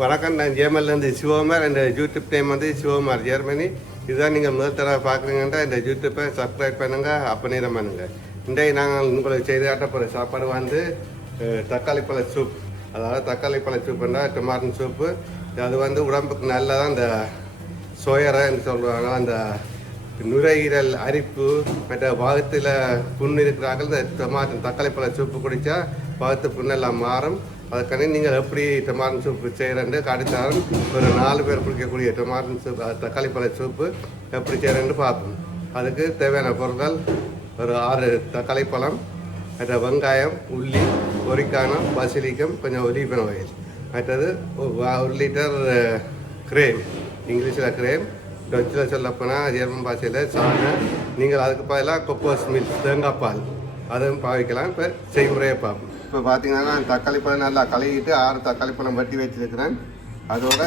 வணக்கம். நான் ஜேமல்லேருந்து சிவகுமார். இந்த யூடியூப் டைம் வந்து சிவகுமார் ஜெர்மனி. இதுதான் நீங்கள் முதல் தடவை பார்க்குறீங்கன்னா இந்த யூடியூப்பை சப்ஸ்கிரைப் பண்ணுங்கள் அப்பனீரம் பண்ணுங்கள் இன்றைக்கு நாங்கள் உங்களுக்கு செய்து காட்ட போகிற சாப்பாடு வந்து தக்காளி பழ சூப் அதாவது தக்காளி பழ சூப்புன்னா டொமாட்டோ சூப்பு அது வந்து உடம்புக்கு நல்லதாக இந்த சோயரைன்னு சொல்லுவாங்க. அந்த நுரையீரல் அரிப்பு மற்ற வாகத்தில் புண்ணு இருக்கிறார்கள் இந்த டொமாட்டோ தக்காளி பழ சூப்பு குடித்தா வாகத்து புண்ணெல்லாம் மாறும். அதுக்கான நீங்கள் எப்படி டொமாட்டோ சூப்பு செய்கிறேன்னு காட்டித்தாரன் ஒரு நாலு பேர் பிடிக்கக்கூடிய டொமாட்டோ சூப் தக்காளி பழ சூப்பு எப்படி செய்கிறேன்னு பார்ப்போம். அதுக்கு தேவையான பொருட்கள் ஒரு ஆறு தக்காளி பழம் மற்ற வெங்காயம் உள்ளி பொரிக்கானம் பசிலிக்கம் கொஞ்சம் ஒலிபன் ஆயில் மற்றது ஒரு ஒரு லிட்டர் கிரேம் இங்கிலீஷில் கிரேம் டச்சில் சொல்லப்போனால் ஜெர்மன் பாஷையில் சாணை நீங்கள் அதுக்கு பதிலாக கொக்கோஸ் மில்க் தேங்காய் பால் அதுவும் பாவிக்கலாம். இப்போ செய்முறையை பார்ப்போம். இப்போ பார்த்தீங்கன்னா நான் தக்காளி பழம் நல்லா கழுவிட்டு ஆறு தக்காளி பழம் வட்டி வச்சிருக்கிறேன். அதோட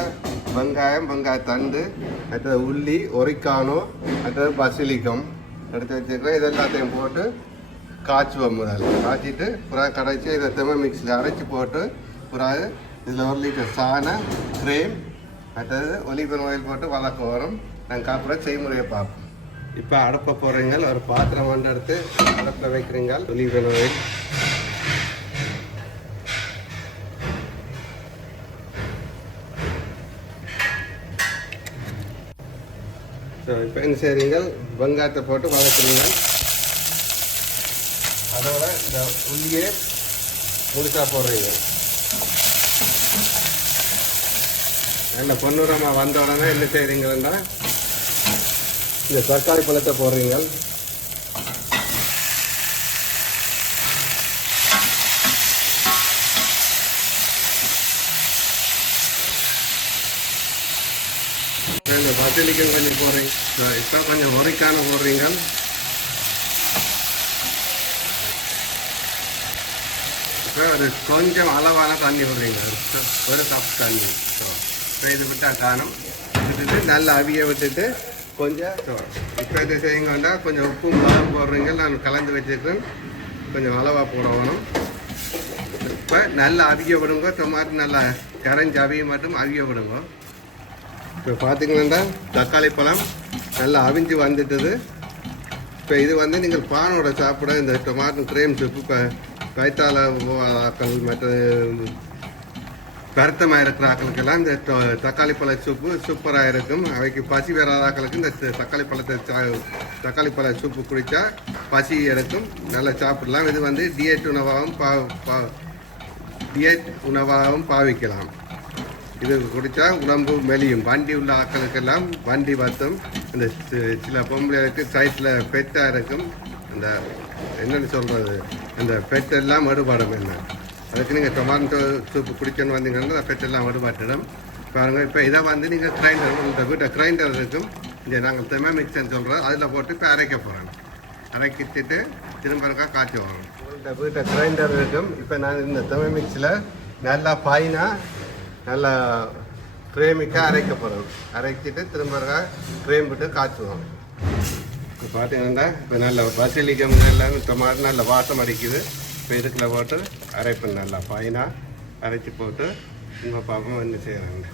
வெங்காயம் வெங்காய தண்டு அடுத்தது உள்ளி ஒரிக்கானோ அடுத்தது பசிலிக்கம் எடுத்து வச்சிருக்கிறேன். இது எல்லாத்தையும் போட்டு காய்ச்சுவோம் முதல் காய்ச்சிட்டு புறா கடைச்சி இதை திரும்ப மிக்ஸியில் அரைச்சி போட்டு புறா இதில் ஒரு லிட்டர் சாணம் கிரேம் அடுத்தது ஒலிபன் ஆயில் போட்டு வளர்க்க வரும். நாங்கள் அப்புறம் செய்முறையை பார்ப்போம். இப்போ அடுப்பை போடுறீங்க ஒரு பாத்திரம் ஒன்று எடுத்து அடுப்பில் வைக்கிறீங்க ஒலிபன் ஆயில் ஸோ இப்போ என்ன செய்கிறீங்கள் வெங்காயத்தை போட்டு வதக்குறீங்க. அதோட இந்த உள்ளியே முழுசாக போடுறீங்க. என்ன பொன்னுரமாக வந்த உடனே என்ன செய்கிறீங்கன்னா இந்த தக்காளி பழத்தை போடுறீங்க. இந்த பசிலிக்கும் கொஞ்சம் போடுறீங்க இப்போ கொஞ்சம் உரைக்கான போடுறீங்க. இப்போ ஒரு கொஞ்சம் அளவான தண்ணி விடுறீங்க ஒரு கப் தண்ணி. ஸோ இது விட்டால் காணும். விட்டுட்டு நல்லா அவிய விட்டுட்டு கொஞ்சம் இப்போ இதை செய்யுங்கண்டா கொஞ்சம் உப்பு மிளகு போடுறீங்க. நான் கலந்து வச்சுருக்கேன். கொஞ்சம் அளவாக போடணும். இப்போ நல்லா அவிய விடுங்க. டொமாட்டோ நல்லா கரைஞ்சி அவிய மட்டும் அவிய விடுங்க. இப்போ பார்த்தீங்கன்னா தக்காளி பழம் நல்லா அவிஞ்சு வந்துட்டது. இப்போ இது வந்து நீங்கள் பானோட சாப்பிட இந்த டொமாட்டோ கிரேம் சூப்பு இப்போ வயிற்றால ஆக்கள் மற்ற கருத்தமாக இருக்கிற ஆக்களுக்கெல்லாம் இந்த தக்காளி பழ சூப்பு சூப்பராக இருக்கும். அவைக்கு பசி வராத ஆக்களுக்கு இந்த தக்காளி பழத்தை சா- தக்காளி பழ சூப்பு குடித்தா பசி எடுக்கும். நல்லா சாப்பிடலாம். இது வந்து டியட் உணவாகவும் பா பா டியட் உணவாகவும் பாவிக்கலாம். இது குடித்தா உடம்பு மெலியும். வண்டி உள்ள ஆட்களுக்கெல்லாம் வண்டி வத்தும் இந்த சில பொம்பளைகளுக்கு சைட்டில் பெட்டாக இருக்கும். அந்த என்னென்னு சொல்கிறது அந்த பெட்டெல்லாம் எடுபடும் என்ன அதுக்கு நீங்கள் டொமாட்டோ சூப்பு குடிக்கணும்னு வந்தீங்கன்னா அந்த பெட்டெல்லாம் எடுபாட்டிடும் பாருங்கள் இப்போ இதை வந்து நீங்கள் கிரைண்டர் இந்த வீட்டை கிரைண்டர் இருக்கும். இங்கே நாங்கள் தெமை மிக்சர்னு சொல்கிறோம் அதில் போட்டு இப்போ அரைக்க போகிறோம் அரைக்கிட்டு திரும்ப இருக்கா காய்ச்சி வரும். இந்த வீட்டை கிரைண்டர் இருக்கும். இப்போ நான் இந்த தெமை மிக்ஸில் நல்லா பாயினா நல்லா கிரேமிக்காக அரைக்க போகிறோம் அரைச்சிட்டு திரும்ப க்ரேம் விட்டு காய்ச்சுவோம். இப்போ பார்த்தீங்கன்னா இப்போ நல்ல பசிலிக்கம் நல்லா டொமாட்டோ நல்ல வாசம் அடிக்குது. இப்போ இதுக்குள்ள போட்டு அரைப்பேன் நல்லா ஃபைனாக அரைச்சி போட்டு உங்கள் பாப்பம் வந்து செய்கிறாங்க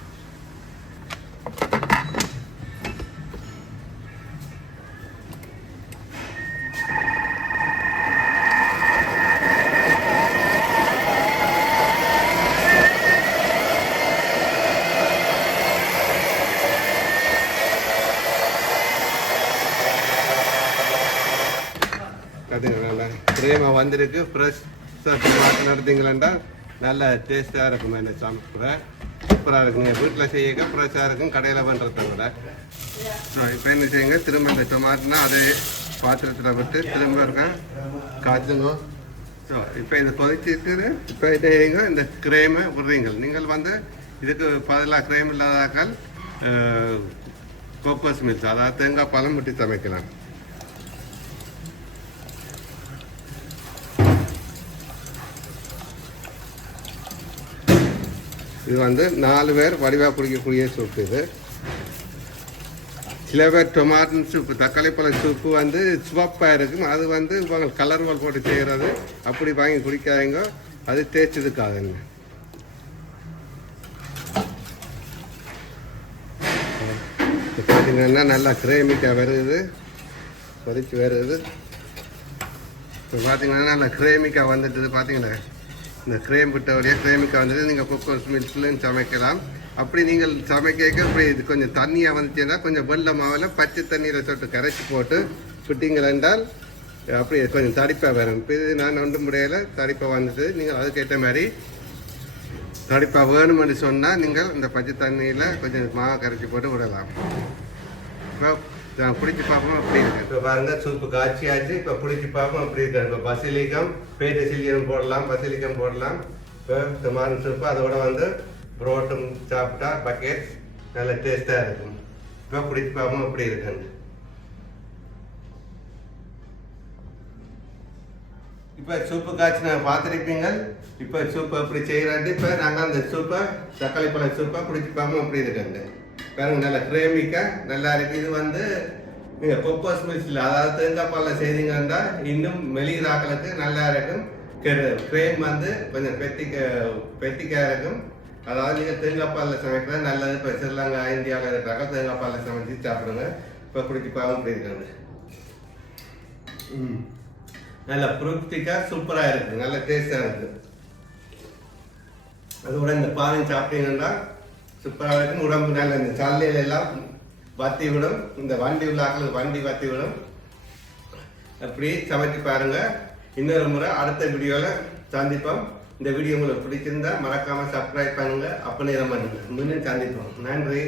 வந்திருக்கு. ஃப்ரெஷ் டொமாட்டோ நல்லா நல்ல டேஸ்ட்டாக இருக்கும் என்ன சாப்பிட்ற சூப்பராக இருக்குங்க. வீட்டில் செய்யுங்க ஃப்ரெஷ்ஷாக இருக்கும். கடையில் பண்ணுறத விட ஸோ இப்போ என்ன செய்யுங்க? திரும்ப இந்த டொமாட்டோனா அதே பாத்திரத்தில் விட்டு திரும்ப இருக்கேன் காய்ச்சுங்க. ஸோ இப்போ இதை கொதிச்சிட்டு இப்போ இதை செய்யுங்க. இந்த கிரேமை விடுறீங்க. நீங்கள் வந்து இதுக்கு பதிலாக கிரேம் இல்லாதாக்கால் கோகோஸ் மில்ஸ் அதாவது தேங்காய் பழம் விட்டு சமைக்கலாம். இது வந்து நாலு பேர் வடிவாக குடிக்கக்கூடிய சூப்பு இது. சில பேர் டொமாட்டோ சூப்பு தக்காளி பழ சூப்பு வந்து சுவப்பாக இருக்கும். அது வந்து இவங்க கலர்வல் போட்டு செய்கிறது அப்படி வாங்கி குடிக்காதீங்க. அது தேய்ச்சதுக்காகங்க பார்த்தீங்கன்னா நல்லா கிரேமிக்காக வருது. கொதிச்சு வருது. இப்போ பார்த்தீங்கன்னா நல்லா கிரேமிக்காக வந்துட்டு பார்த்தீங்கன்னா இந்த ஃப்ரேம் விட்ட வழியாக ஃப்ரேமுக்கு வந்துட்டு நீங்கள் குக்கர் மில்ஸ்லையும் சமைக்கலாம். அப்படி நீங்கள் சமைக்க அப்படி இது கொஞ்சம் தண்ணியாக வந்துச்சுன்னா கொஞ்சம் வெள்ளை மாவில் பச்சை தண்ணியில் சொட்டு கரைச்சி போட்டு விட்டீங்கள் என்றால் அப்படி கொஞ்சம் தடிப்பாக வரும். இப்போ இது நான் ஒன்றும் முடியலை தடிப்பாக வந்துட்டு நீங்கள் அதுக்கேற்ற மாதிரி தடிப்பாக வேணும்னு சொன்னால் நீங்கள் இந்த பச்சை தண்ணியில் கொஞ்சம் மாவை கரைச்சி போட்டு விடலாம். இப்போ நான் பிடிச்சி பார்ப்போம் அப்படி இருக்கு. இப்போ பாருங்க சூப்பு காய்ச்சி ஆச்சு இப்போ பிடிச்சி பார்ப்போம் அப்படி இருக்கு இப்போ பசிலிக்கம் பேட்டு சில்லியம் போடலாம் பசிலிக்கம் போடலாம். இப்போ டொமாட்டோ சூப்பு அதோட வந்து புரோட்டும் சாப்பிட்டா பக்கெட் நல்ல டேஸ்ட்டாக இருக்கும். இப்போ பிடிச்சி பார்ப்போம் அப்படி இருக்குன்னு இப்போ சூப்பு காய்ச்சி நான் பார்த்துருப்பீங்க இப்போ சூப்பு அப்படி செய்கிறாண்டு இப்போ நாங்கள் அந்த சூப்பை தக்காளி பழம் சூப்பை பிடிச்சி பார்ப்போம் அப்படி இருக்குண்டு பாருங்க நல்ல கிரேமிக்கா நல்லா இருக்கு. இது வந்து நீங்கள் பொப்பஸ் மில்ஸில் அதாவது தேங்காய் பாலில் செய்தீங்கன்னா இன்னும் மெலிதாக்களுக்கு நல்லா இருக்கும். கிரேம் வந்து கொஞ்சம் பெட்டிக்க பெட்டிக்காக இருக்கும். அதாவது நீங்கள் தேங்காய் பாலில் சமைக்கிறது நல்லது. இப்போ ஸ்ரீலங்கா இந்தியாவில் இருக்கிறாங்க தேங்காய் பாலில் சமைச்சு சாப்பிடுங்க. இப்போ குடிச்சு பாவம் இப்படி இருக்காங்க. ம். நல்ல ப்ரூப்டிக்காக சூப்பராக இருக்குது நல்ல டேஸ்டாக இருக்குது அதோட இந்த பாலும் சாப்பிட்டீங்கன்னா சூப்பராக இருக்கும் உடம்பு நல்ல இந்த சல்லையில எல்லாம் வத்தி விடும். இந்த வண்டி உள்ள வண்டி வத்தி விடும். அப்படி சமைச்சு பாருங்க. இன்னொரு முறை அடுத்த வீடியோவில் சந்திப்போம். இந்த வீடியோ உங்களுக்கு பிடிச்சிருந்தா மறக்காம சப்ஸ்கிரைப் பண்ணுங்க. அப்ப நேரம் பண்ணுங்க மீண்டும் சந்திப்போம். நன்றி.